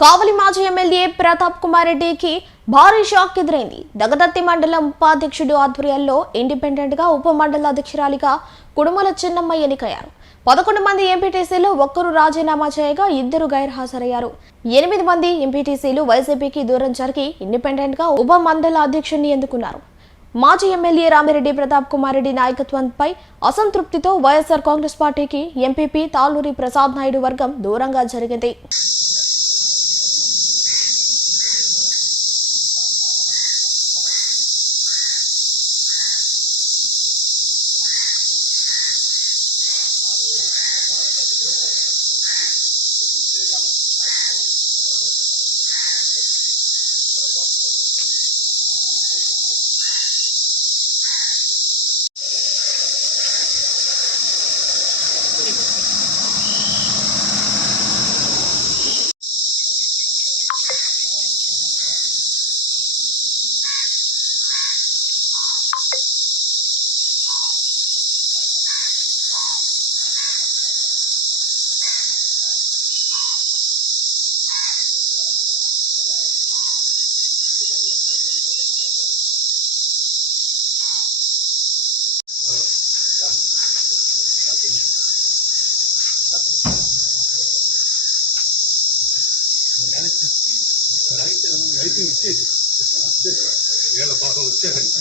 కావలి మాజీ ఎమ్మెల్యే ప్రతాప్ కుమార్ రెడ్డికి భారీ షాక్ ఎదురైంది. దగదత్తి మండలం ఉపాధ్యక్షుడు ఆధ్వర్యంలో ఇండిపెండెంట్గా ఉప మండల అధ్యక్షురాలిగా కుడుమల చిన్నమ్మ ఎన్నికయ్యారు. పదకొండు మంది ఎంపీటీసీలు ఒక్కరు రాజీనామా చేయగా ఇద్దరు గైర్హాజరయ్యారు. ఎనిమిది మంది ఎంపీటీసీలు వైసీపీకి దూరం జరిగి ఇండిపెండెంట్గా ఉప మండల అధ్యక్షుడిని ఎన్నుకున్నారు. మాజీ ఎమ్మెల్యే రామిరెడ్డి ప్రతాప్ కుమార్ రెడ్డి నాయకత్వంపై అసంతృప్తితో వైఎస్ఆర్ కాంగ్రెస్ పార్టీకి ఎంపీపీ తాలూరి ప్రసాద్ నాయుడు వర్గం దూరంగా జరిగింది. ఏళ్ళ పాఠం వచ్చేసండి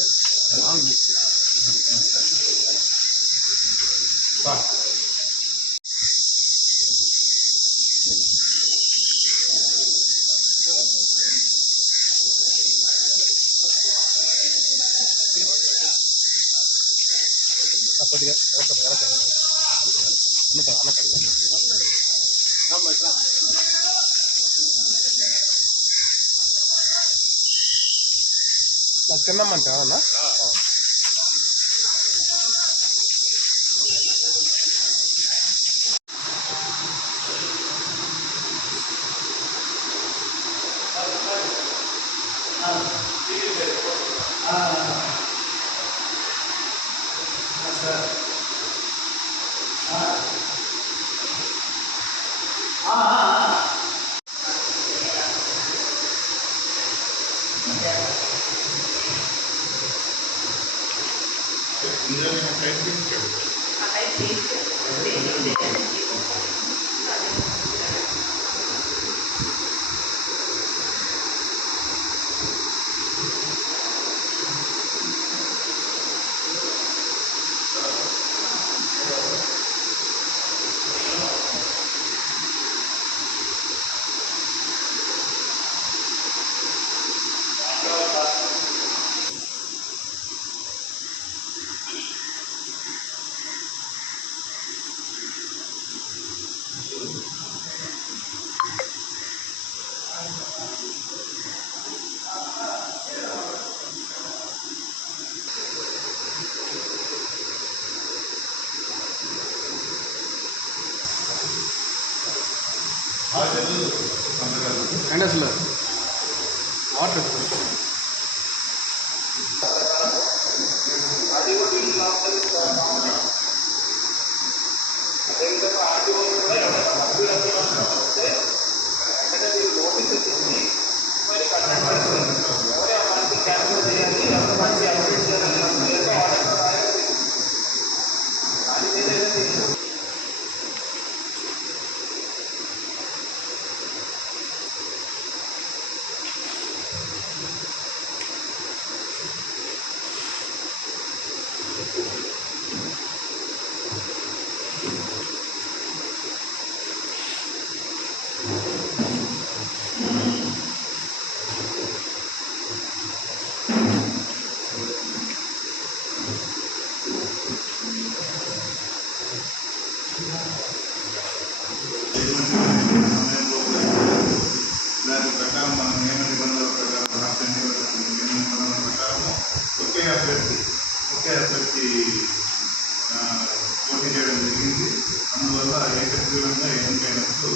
కొద్దిగా అనకండి అనకండి చిన్నమ్మంటే Indra, can I try అవునా అండ్ అసలు వాటర్ దాని పోటీ చేయడం జరిగింది. అందువల్ల ఏకగ్రీవంగా ఎన్నికైనట్లు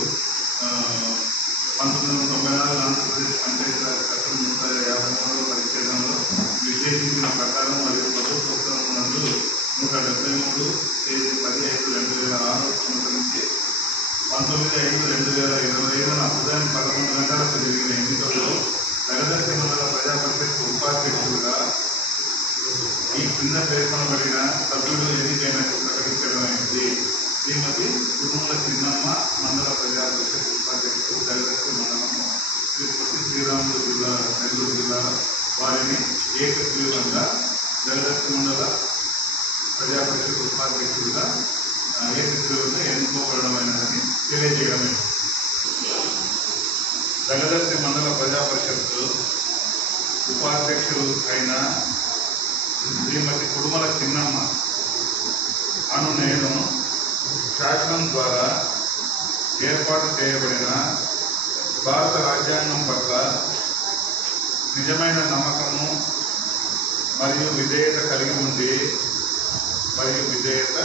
పంతొమ్మిది వందల తొంభై నాలుగు ఆంధ్రప్రదేశ్ పంచాయతీరాజ్ చట్టం నూట యాభై మూడు పరిచ్ఛేదంలో నిర్దేశించిన ప్రకారం మరియు ప్రభుత్వ నందు నూట డెబ్బై మూడు తేదీ పది ఐదు రెండు వేల ఆరు సంవత్సరం పంతొమ్మిది ఐదు రెండు వేల ఇరవై ఐదున ఉదయం పదకొండు గంటలకు జరిగిన ఎన్నికల్లో దగదర్శి మండల ప్రజా పరిషత్ ఈ కింద పేర్కొనబడిన సభ్యులు ఎన్నికైనట్టు ప్రకటించడమైంది శ్రీమతి కుటుంబ చిన్నమ్మ మండల ప్రజాధ్యక్ష పరిషత్ ఉపాధ్యక్షులు మండలము శ్రీ పొట్టి శ్రీరాములు జిల్లా నెల్లూరు జిల్లా వారిని ఏకగ్రీవంగా దగదర్శి మండల ప్రజాపరిషత్ ఉపాధ్యక్షుడిగా ఏకగ్రీవంగా ఎన్నుకోబడమైనదని తెలియజేయడమే దగదర్శి మండల ప్రజాపరిషత్ ఉపాధ్యక్షుడు అయిన శ్రీమతి కుడుమల చిన్నమ్మ అను నేను శాసనం ద్వారా ఏర్పాటు చేయబడిన భారత రాజ్యాంగం పట్ల నిజమైన నమ్మకము మరియు విధేయత కలిగి ఉంది మరియు విధేయత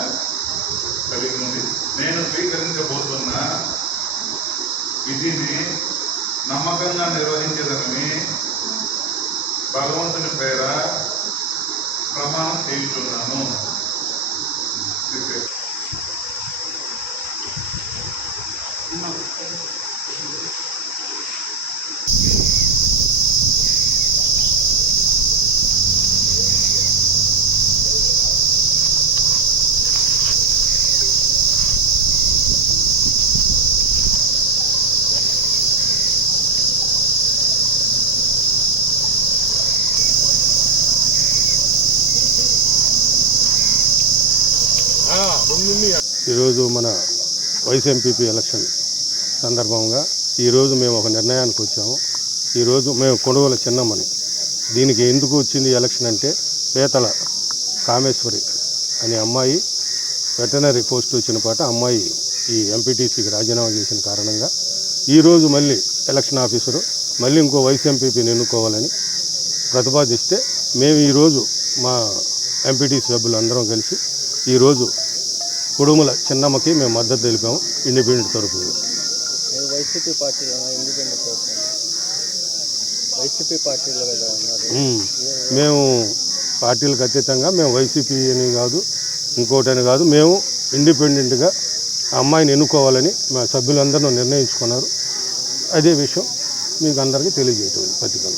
కలిగి ఉంది నేను స్వీకరించబోతున్న విధిని నమ్మకంగా నిర్వహించదనని భగవంతుని పేర Rama Hechoramo. ఈరోజు మన వైస్ ఎంపీపీ ఎలక్షన్ సందర్భంగా ఈరోజు మేము ఒక నిర్ణయానికి వచ్చాము. ఈరోజు మేము కొనుగోలు చిన్నమ్మని దీనికి ఎందుకు వచ్చింది ఎలక్షన్ అంటే పేతల కామేశ్వరి అనే అమ్మాయి వెటనరీ పోస్ట్ వచ్చిన పాట అమ్మాయి ఈ ఎంపీటీసీకి రాజీనామా చేసిన కారణంగా ఈరోజు మళ్ళీ ఎలక్షన్ ఆఫీసరు మళ్ళీ ఇంకో వైస్ ఎంపీపీని ఎన్నుకోవాలని ప్రతిపాదిస్తే మేము ఈరోజు మా ఎంపీటీసీ సభ్యులు అందరం కలిసి ఈరోజు కుడుముల చిన్నమ్మకి మేము మద్దతు తెలిపాము. ఇండిపెండెంట్ తరపు వైసీపీ ఇండిపెండెంట్ అవుతుంది వైసీపీ పార్టీలో మేము పార్టీలకు అతీతంగా మేము వైసీపీ అని కాదు ఇంకోటని కాదు మేము ఇండిపెండెంట్గా ఆ అమ్మాయిని ఎన్నుకోవాలని మా సభ్యులందరూ నిర్ణయించుకున్నారు. అదే విషయం మీకు అందరికీ తెలియజేయటం పత్రికలు